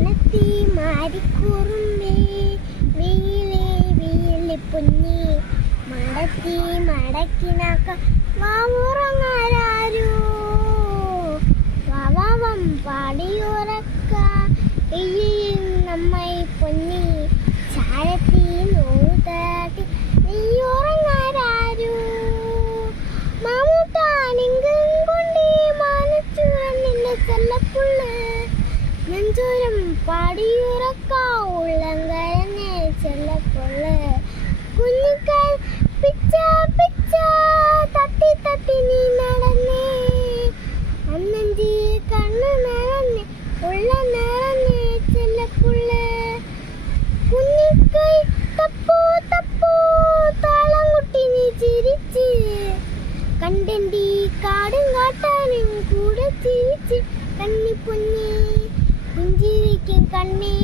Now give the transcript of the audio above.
മാനത്തി മാരിക്കൂറുമ്പേ വെയിലേ വെയിലെ പൊന്നി മടക്കി മടക്കിനാക്ക വാവുറങ്ങാരോ വാവാവം പാടിയുറക്ക വെയിൽ നമ്മൈ പൊന്നി ചാരത്തി നോതാട്ടി നീയുറങ്ങാരോ മാമൂട്ടാനിങ്കും കൊണ്ടേ മാനച്ചുറന്നിന്റെ ചെല്ലപ്പുള്ള നെഞ്ചോരം പാടിയുറക്ക ഉള്ളങ്കരനെ ചെല്ലപ്പുള്ള കുഞ്ഞിക്കൽ പിച്ച പിച്ച തട്ടി തട്ടി നീ നടന്നേ അന്നഞ്ചി കണ്ണു നിറഞ്ഞ് ഉള്ള നിറഞ്ഞേ ചെല്ലപ്പുള്ള കുഞ്ഞിക്കൈ തപ്പോ തപ്പോ താളം കുട്ടി നീ ചിരിച്ച് കണ്ടെന്തി കാടും കാട്ടാനും കൂടെ ചിരിച്ച് കണ്ണി പൊന്നി പുഞ്ചിരിക്കും കണ്ണേ